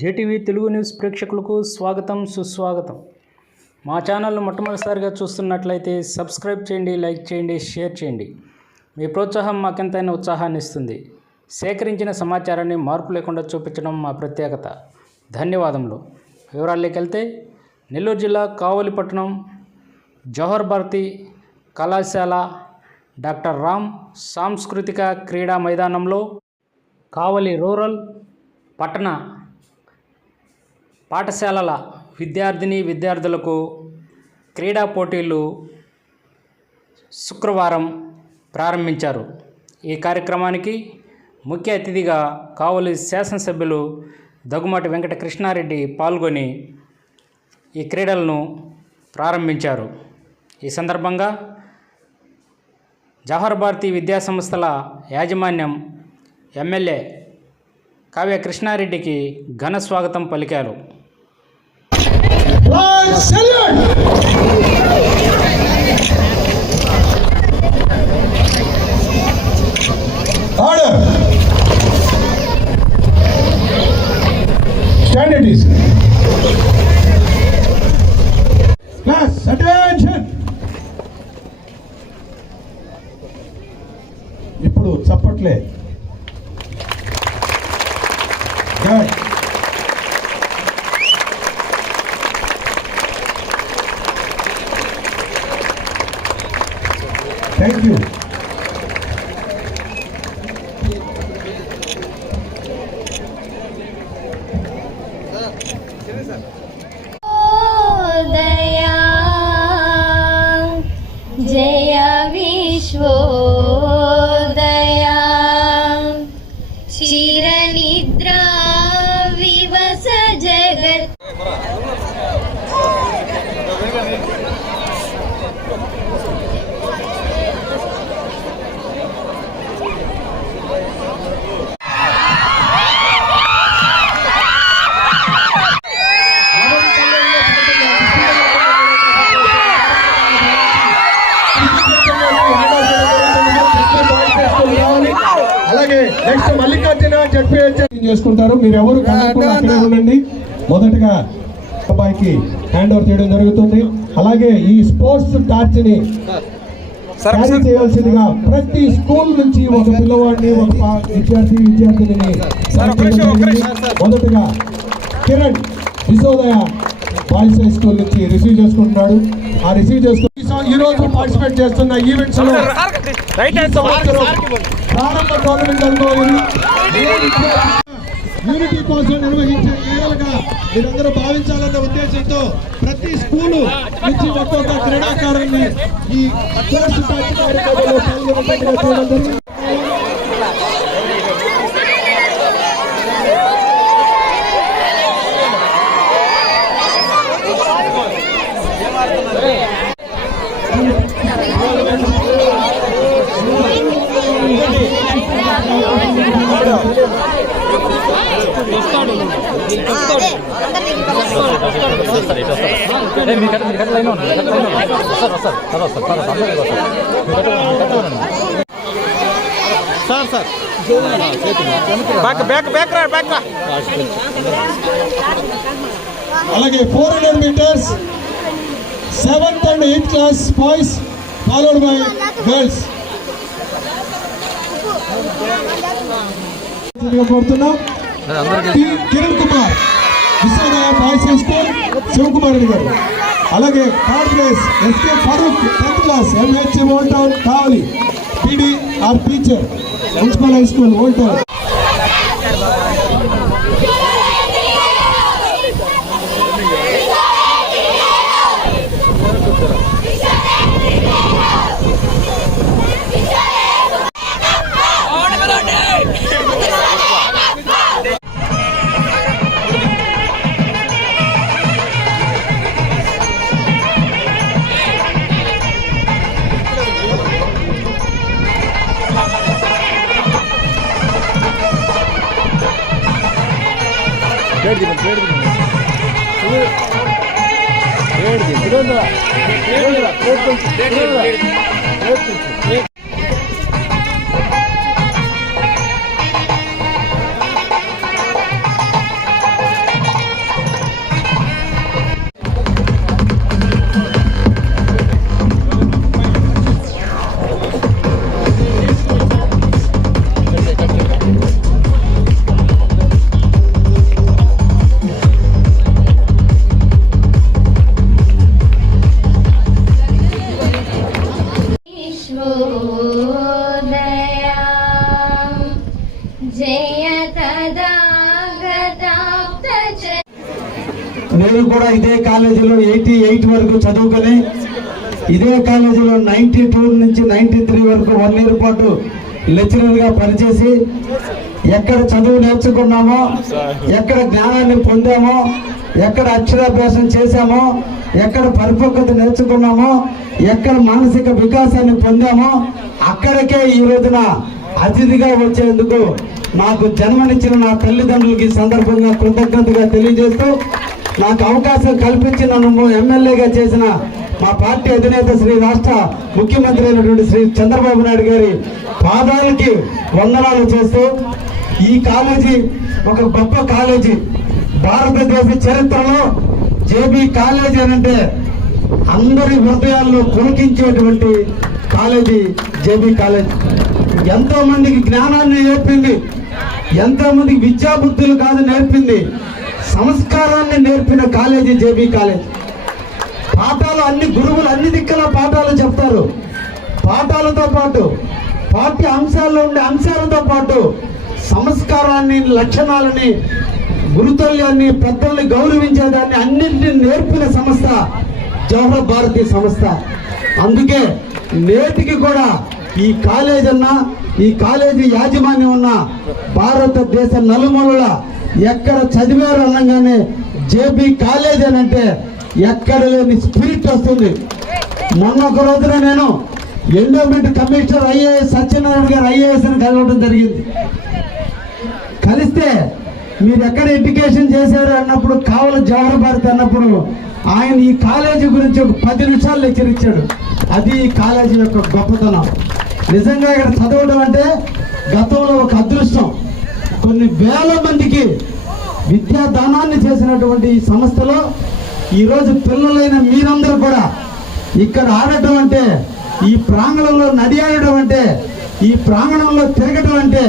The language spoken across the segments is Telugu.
జేటీవీ తెలుగు న్యూస్ ప్రేక్షకులకు స్వాగతం సుస్వాగతం. మా ఛానల్ను మొట్టమొదటిసారిగా చూస్తున్నట్లయితే సబ్స్క్రైబ్ చేయండి, లైక్ చేయండి, షేర్ చేయండి. మీ ప్రోత్సాహం మాకెంతైనా ఉత్సాహాన్ని ఇస్తుంది. సేకరించిన సమాచారాన్ని మార్పు లేకుండా చూపించడం మా ప్రత్యేకత. ధన్యవాదములు. వివరాల్లోకి వెళ్తే, నెల్లూరు జిల్లా కావలిపట్టణం జవహర్ భారతి కళాశాల డాక్టర్ రామ్ సాంస్కృతిక క్రీడా మైదానంలో కావలి రూరల్ పట్టణ పాఠశాలల విద్యార్థులకు క్రీడా పోటీలు శుక్రవారం ప్రారంభించారు. ఈ కార్యక్రమానికి ముఖ్య అతిథిగా కావలి శాసనసభ్యులు దగ్గుమాటి వెంకట కృష్ణారెడ్డి పాల్గొని ఈ క్రీడలను ప్రారంభించారు. ఈ సందర్భంగా జవహర్ భారతి విద్యాసంస్థల యాజమాన్యం ఎమ్మెల్యే కావ్య కృష్ణారెడ్డికి ఘన స్వాగతం పలికారు. ఇప్పుడు చప్పట్లే. Thank you. Daya Jaya Vishwodaya Chiranidra Vivasa Jagat. అలాగే నెక్స్ట్ మల్లికార్జున చేసుకుంటారు. మీరు ఎవరు అక్కడే ఉండండి. మొదటగా అబ్బాయికి హ్యాండ్ ఓవర్ చేయడం జరుగుతుంది. అలాగే ఈ స్పోర్ట్స్ టార్చ్ ని క్యారీ చేయాల్సిందిగా ప్రతి స్కూల్ నుంచి ఒక పిల్లవాడిని, ఒక విద్యార్థిని మొదటగా Kiran Vishwodaya boys high school నుంచి రిసీవ్ చేసుకుంటున్నాడు. ఆ రిసీవ్ చేసుకుని ఈ రోజు పార్టిసిపేట్ చేస్తున్న ఈవెంట్స్ లో ప్రారంభ టోర్నమెంట్ అనుకోవాలి. యూనిటీ కోసం నిర్వహించే క్రీడలుగా మీరందరూ భావించాలన్న ఉద్దేశంతో ప్రతి స్కూలు నుంచి ఒక్కొక్క క్రీడాకారుల్ని ఈ కోర్సు కార్యక్రమంలో పాల్గొనడం. అలాగే 400 meters 7th and 8th class boys followed by girls. కోరుతున్నాం Kiran Kumar Vishwodaya boys high school Shivakumar Reddy గారు. అలాగే third place S K Farooq 10th class M H old town Kavali P D or teacher municipal high school old town. నేను కూడా ఇదే కాలేజీలో 88 వరకు చదువుకొని ఇదే కాలేజీలో 92 నుంచి 93 వరకు 1 ఇయర్ పాటు లెక్చరర్గా పనిచేసి ఎక్కడ చదువు నేర్చుకున్నామో, ఎక్కడ జ్ఞానాన్ని పొందామో, ఎక్కడ అక్షరాభ్యాసం చేశామో, ఎక్కడ పరిపక్వత నేర్చుకున్నామో, ఎక్కడ మానసిక వికాసాన్ని పొందామో అక్కడికే ఈ రోజున అతిథిగా వచ్చేందుకు నాకు జన్మనిచ్చిన నా తల్లిదండ్రులకి సందర్భంగా కృతజ్ఞతగా తెలియజేస్తూ, నాకు అవకాశం కల్పించి నన్ను ఎమ్మెల్యేగా చేసిన మా పార్టీ అధినేత శ్రీ రాష్ట్ర ముఖ్యమంత్రి అయినటువంటి శ్రీ చంద్రబాబు నాయుడు గారి పాదాలకి వందనాలు చేస్తూ, ఈ కాలేజీ ఒక గొప్ప కాలేజీ. భారతదేశ చరిత్రలో జేబీ కాలేజీ అంటే అందరి హృదయాల్లో పులకించేటువంటి కాలేజీ జేబీ కాలేజీ. ఎంతో మందికి జ్ఞానాన్ని నేర్పింది, ఎంతో మందికి విద్యాబుద్ధులు కాదు నేర్పింది, సంస్కారాన్ని నేర్పిన కాలేజీ జేబీ కాలేజీ. పాఠాలు అన్ని గురువులు అన్ని దిక్కుల పాఠాలు చెప్తారు. పాఠాలతో పాటు పాఠ్య అంశాల్లో ఉండే అంశాలతో పాటు సంస్కారాన్ని, లక్షణాలని, గురుతుల్యాన్ని, పెద్దల్ని గౌరవించేదాన్ని అన్నింటినీ నేర్పిన సంస్థ జవహర్ భారతి సంస్థ. అందుకే నేటికి కూడా ఈ కాలేజ్ అన్నా, ఈ కాలేజీ యాజమాన్యం ఉన్న భారతదేశ నలుమూలల ఎక్కడ చదివారు అనగానే జేబీ కాలేజ్ అని అంటే ఎక్కడ లేని స్పిరిట్ వస్తుంది. మొన్న ఒక రోజున నేను ఎండోమెంట్ కమిషనర్ ఐఏఎస్ సత్యనారాయణ గారు ఐఏఎస్ అని కలవడం జరిగింది. కలిస్తే మీరు ఎక్కడ ఎడ్యుకేషన్ చేశారు అన్నప్పుడు, కావల జవహర్ భారతి అన్నప్పుడు ఆయన ఈ కాలేజీ గురించి ఒక 10 నిమిషాలు లెక్చర్ ఇచ్చాడు. అది ఈ కాలేజీ యొక్క గొప్పతనం. నిజంగా ఇక్కడ చదవడం అంటే గతంలో ఒక అదృష్టం. కొన్ని వేల మందికి విద్యాదానాన్ని చేసినటువంటి ఈ సంస్థలో ఈరోజు పిల్లలైన మీరందరూ కూడా ఇక్కడ ఆడటం అంటే, ఈ ప్రాంగణంలో నడియాడడం అంటే, ఈ ప్రాంగణంలో తిరగటం అంటే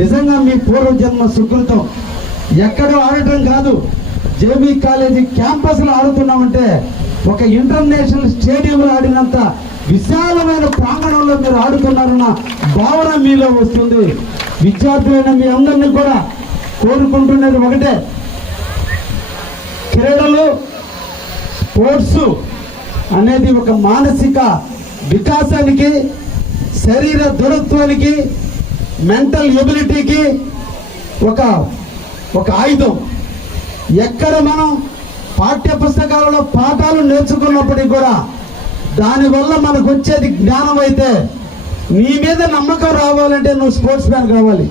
నిజంగా మీ పూర్వజన్మ సుకృతం. ఎక్కడో ఆడటం కాదు, జేబీ కాలేజీ క్యాంపస్లో ఆడుతున్నామంటే ఒక ఇంటర్నేషనల్ స్టేడియంలో ఆడినంత విశాలమైన ప్రాంగణంలో మీరు ఆడుతున్నారన్న భావన మీలో వస్తుంది. విద్యార్థులైన మీ అందరినీ కూడా కోరుకుంటున్నది ఒకటే, క్రీడలు, స్పోర్ట్స్ అనేది ఒక మానసిక వికాసానికి, శరీర దృఢత్వానికి, మెంటల్ ఎబిలిటీకి ఒక ఆయుధం. ఎక్కడ మనం పాఠ్య పుస్తకాలలో పాఠాలు నేర్చుకున్నప్పటికీ కూడా దానివల్ల మనకు వచ్చేది జ్ఞానం అయితే, నీ మీద నమ్మకం రావాలంటే నువ్వు స్పోర్ట్స్ మ్యాన్ కావాలి.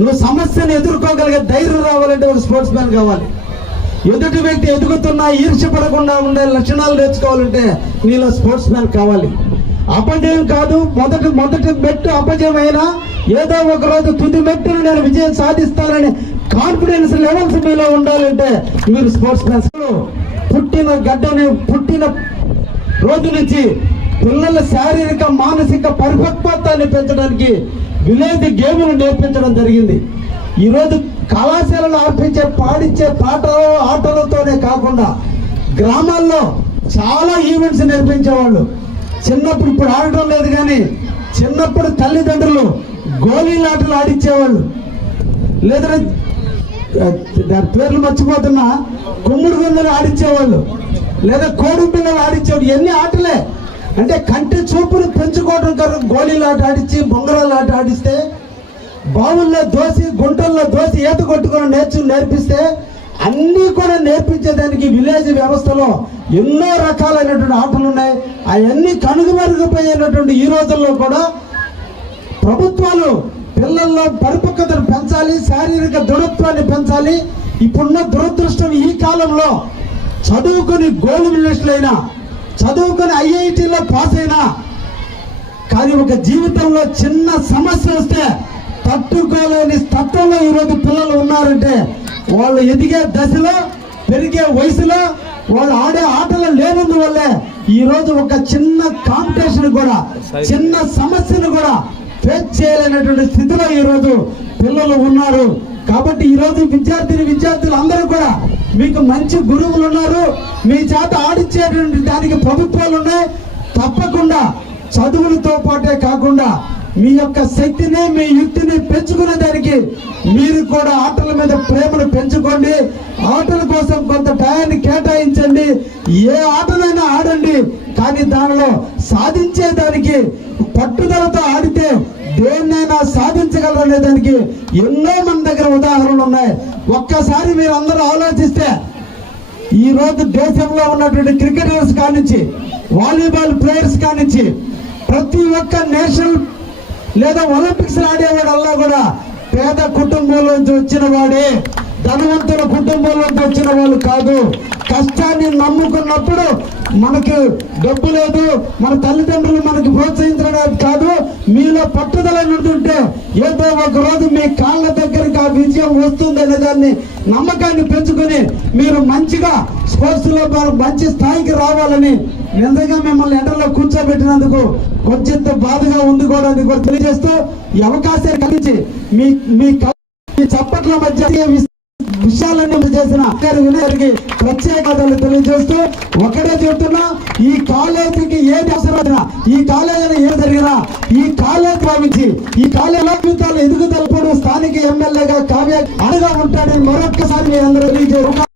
నువ్వు సమస్యను ఎదుర్కోగలిగే ధైర్యం రావాలంటే ఒక స్పోర్ట్స్ మ్యాన్ కావాలి. ఎదుటి వ్యక్తి ఎదుగుతున్నా ఈర్ష్యపడకుండా ఉండే లక్షణాలు నేర్చుకోవాలంటే నీలో స్పోర్ట్స్ మ్యాన్ కావాలి. అపజయం కాదు, మొదటి మెట్టు అపజయం అయినా ఏదో ఒక రోజు తుది మెట్టును నేను విజయం సాధిస్తానని కాన్ఫిడెన్స్ లెవెల్స్ మీలో ఉండాలంటే మీరు స్పోర్ట్స్ మ్యాన్స్. పుట్టిన రోజు నుంచి పిల్లల శారీరక మానసిక పరిపక్వతాన్ని పెంచడానికి విలేజ్ గేములు నేర్పించడం జరిగింది. ఈరోజు కళాశాలలో ఆర్పించే పాడించే పాటలు ఆటలతోనే కాకుండా గ్రామాల్లో చాలా ఈవెంట్స్ నేర్పించేవాళ్ళు. చిన్నప్పుడు, ఇప్పుడు ఆడటం లేదు కానీ చిన్నప్పుడు తల్లిదండ్రులు గోళీలాటలు ఆడించేవాళ్ళు, లేదా దాని పేర్లు మర్చిపోతున్నా, కుమ్ముడు గుండెలు ఆడించేవాళ్ళు, లేదా కోడి పిల్లలు ఆడించేవాళ్ళు. ఎన్ని ఆటలే అంటే కంటి చూపును పెంచుకోవడం కొరకు గోళీలాట ఆడించి, బొంగరాలు ఆట ఆడిస్తే, బావుల్లో దోసి, గుంటల్లో దోసి ఈత కొట్టుకొని నేర్పిస్తే అన్నీ కూడా నేర్పించేదానికి విలేజ్ వ్యవస్థలో ఎన్నో రకాలైనటువంటి ఆటలు ఉన్నాయి. అవన్నీ కనుగమరుగుపోయినటువంటి ఈ రోజుల్లో కూడా ప్రభుత్వాలు పిల్లల్లో పరిపక్వతను పెంచాలి, శారీరక దృఢత్వాన్ని పెంచాలి. ఇప్పుడున్న దురదృష్టం, ఈ కాలంలో చదువుకొని గోల్డ్ మెడలిస్టులైనా, చదువుకొని ఐఐటీలో పాస్ అయినా కానీ ఒక జీవితంలో చిన్న సమస్య వస్తే తట్టుకోలేని తత్వంలో ఈరోజు పిల్లలు ఉన్నారంటే వాళ్ళు ఎదిగే దశలో, పెరిగే వయసులో వాళ్ళు ఆడే ఆటలు లేనందువల్లే ఈరోజు ఒక చిన్న కాంపిటీషన్ కూడా, చిన్న సమస్యను కూడా ఫేస్ చేయలేనటువంటి స్థితిలో ఈరోజు పిల్లలు ఉన్నారు. కాబట్టి ఈరోజు విద్యార్థులు అందరూ కూడా మీకు మంచి గురువులు ఉన్నారు. మీ చేత ఆడిచ్చేటువంటి దానికి ప్రభుత్వాలు ఉన్నాయి. తప్పకుండా చదువులతో పాటే కాకుండా మీ యొక్క శక్తిని మీ యుక్తిని పెంచుకునే దానికి మీరు కూడా ఆటల మీద ప్రేమను పెంచుకోండి. ఆటల కోసం కొంత టయాన్ని కేటాయించండి. ఏ ఆటనైనా ఆడండి, కానీ దానిలో సాధించేదానికి పట్టుదలతో ఆడితే దేన్నైనా సాధించగలరనే దానికి ఎన్నో మన దగ్గర ఉదాహరణలు ఉన్నాయి. ఒక్కసారి మీరు అందరూ ఆలోచిస్తే ఈ రోజు దేశంలో ఉన్నటువంటి క్రికెటర్స్ కానించి వాలీబాల్ ప్లేయర్స్ కానించి ప్రతి ఒక్క నేషనల్ లేదా ఒలింపిక్స్ ఆడేవాడల్లా కూడా పేద కుటుంబంలోంచి వచ్చిన వాడే, ధనవంతుల కుటుంబంలోంచి వచ్చిన వాళ్ళు కాదు. కష్టాన్ని నమ్ముకున్నప్పుడు మనకు డబ్బు లేదు, మన తల్లిదండ్రులు మనకు ప్రోత్సహించడం కాదు, మీలో పట్టుదల ఉంటుంటే ఏదో ఒక రోజు మీ కాళ్ళ దగ్గరికి ఆ విజయం వస్తుంది అనే దాన్ని నమ్మకాన్ని పెంచుకొని మీరు మంచిగా స్పోర్ట్స్ లో మంచి స్థాయికి రావాలని నిజంగా మిమ్మల్ని ఎండలో కూర్చోబెట్టినందుకు కొంచెం బాధగా ఉంది కూడా అని కూడా తెలియజేస్తూ ఈ అవకాశాన్ని కలిగించి మీ చప్పట్ల మధ్య విషయాలన్నీ చేసిన వినయానికి ప్రత్యేకతలు తెలియజేస్తూ ఒకటే చెప్తున్నా, ఈ కాలేజీకి ఏది అవసరం, ఈ కాలేజీలో ఏం జరిగినా ఈ కాలేజీ భావించి ఈ కాలేజీలో జీవితాలు ఎదుగుదలప్పుడు స్థానిక ఎమ్మెల్యేగా కావ్య అండగా ఉంటాడని మరొక్కసారి మీ అందరూ తెలియజేస్తారు.